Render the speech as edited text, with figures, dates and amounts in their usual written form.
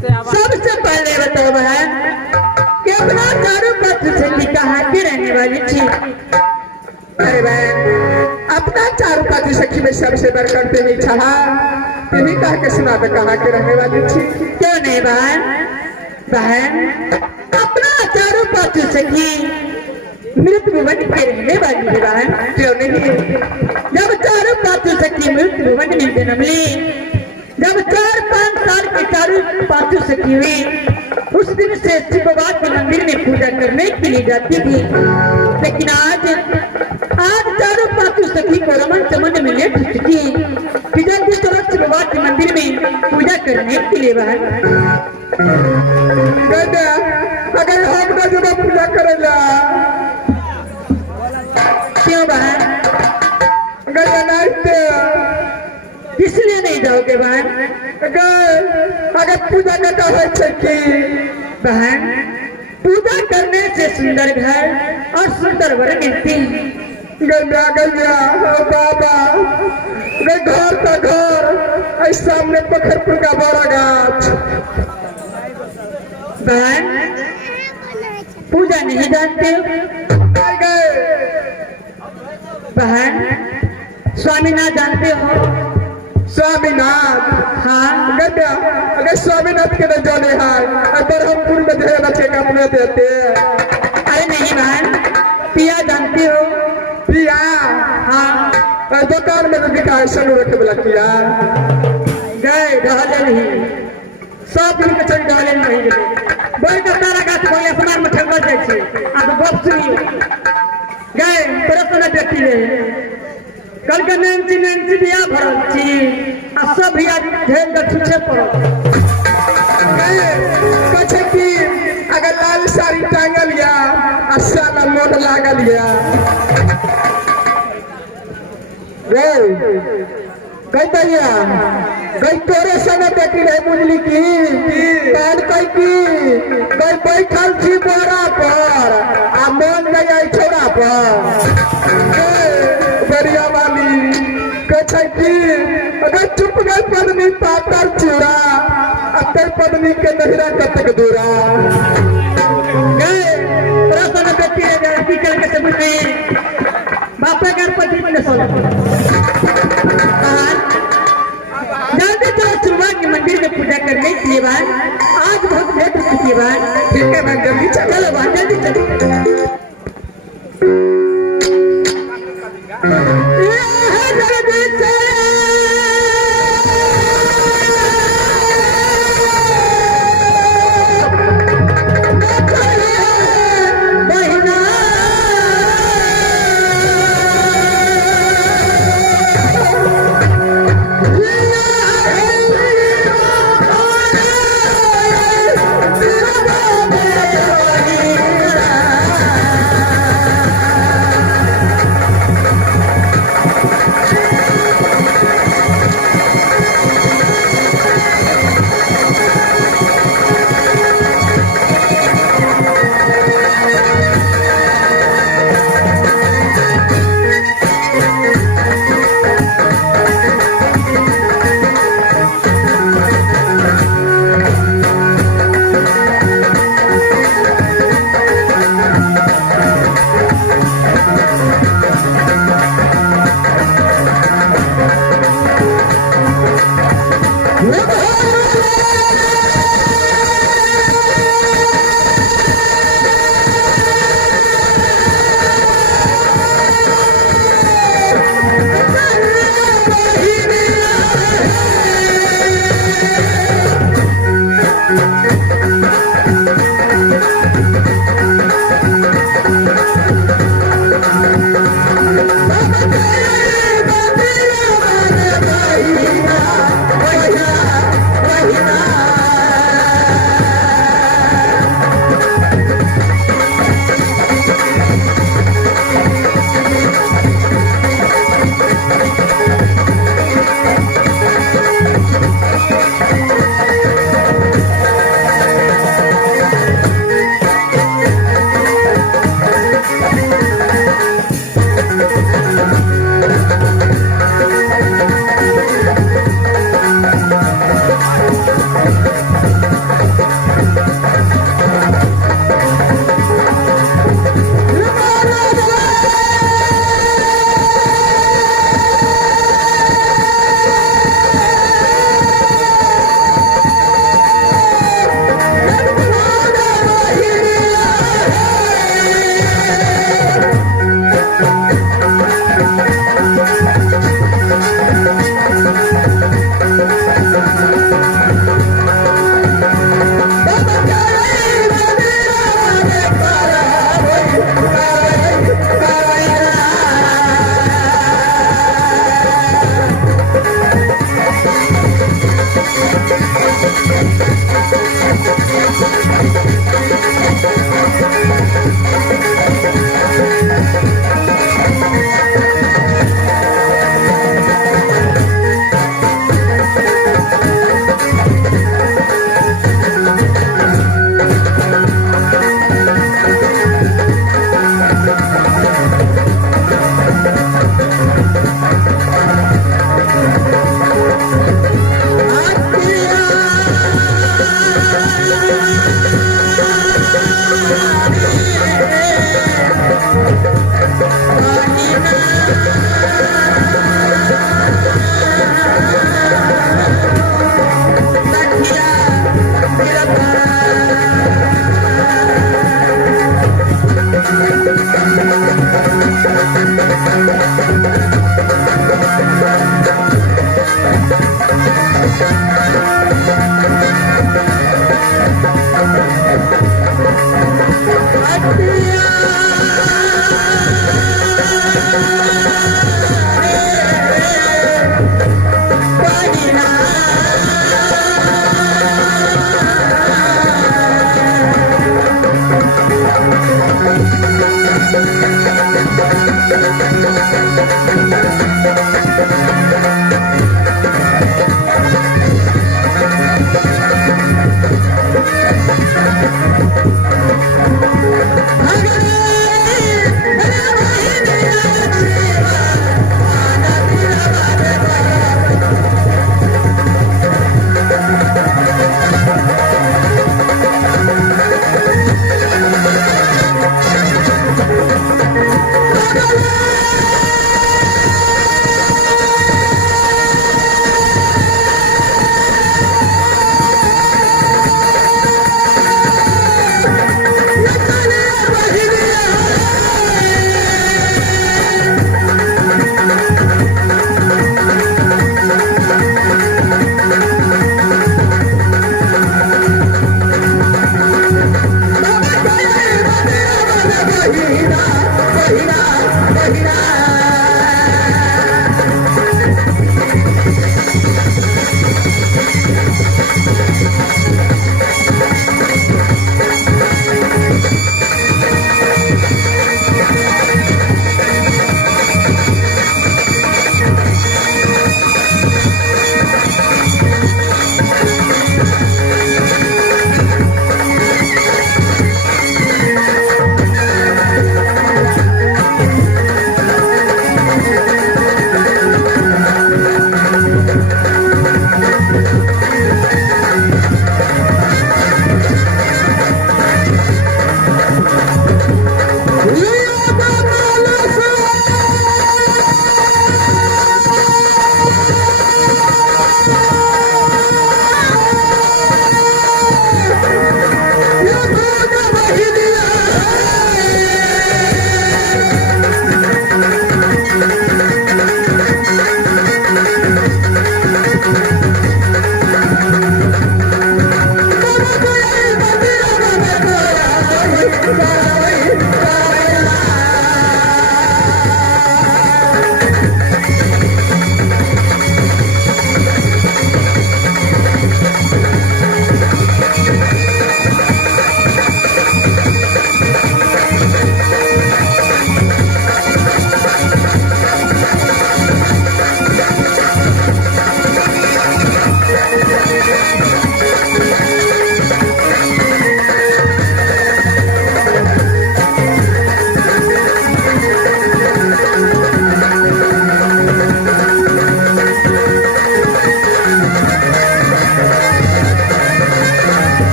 सबसे पहले बताओ बहन कि अपना चारों पक्ष से कहाँ की रहने वाली थी। अरे बहन अपना चारों पाती सखी में सबसे बढ़कर तेरी छहा तेरी कह के सुना दे कहाँ के रहने वाली थी। क्यों नहीं बहन, बहन अपना चारों पक्ष सखी मृत्यु भुवन के रहने वाली है बहन। क्यों नहीं? जब चारों पक्ष सखी मृत्यु भुवन में जन्म ली, जब 4-5 साल की चारों पक्ष सखी हुई, उस दिन से शिव बाबा के मंदिर में पूजा करने के लिए जाती थी। लेकिन आज चारों पांचों सखी को रमन चमन में ले चुकी कि जब इस तरह शिव बाबा के मंदिर में पूजा करने के लिए बाहर अगर हम ना जब पूजा करेला क्यों बाहर इसलिए नहीं जाओगे बहन। अगर पूजा करना है कि बहन पूजा करने से सुंदर घर और सुंदर वर मिलती है। गैया गैया बाबा घर का घर सामने पखरपुर का बड़ा गाछ। बहन पूजा नहीं जानते बहन, स्वामीनाथ जानते हो? स्वामीनाथ हाँ गैया अगर स्वामीनाथ के न जाने हैं ब्रह्मपुर में ढेर अच्छे कपड़े देते। अरे नहीं बहन, पिया जानते हो? पिया हाँ दुकान में तो दिखाए सलू रखे वाला पिया गए ढहले नहीं, सब दिन के चल ढहले नहीं गए बोल के तारा गाछ कोई आसमान में ठंडा जाए छे। अब गप सुनियो गए परसना देखी ले कल के नैंसी बिया भरल छी आ सब बिया ढेर के छुछे पड़ल। कछे की अगर लाल साड़ी टांगल या साला मोट लागल या गैया गई तोरे संगे देखी रहे मुजली की कान कई की गई बैठल थी बोरा पर आ मन गया छोड़ा पर बढ़िया वाली कछे की अगर चुप गई पत्नी पातर चूड़ा अतर पत्नी के नहरा कतक दूरा गए परसना देखी ले स्पीकर के सबूत में बापे घर पर भी मैंने सोचा जल्दी चलो शुरुआत के मंदिर में पूजा करने के लिए बाद आज बहुत लेट हो चुकी है बात। ठीक है मैं जल्दी चलो बात जल्दी चलो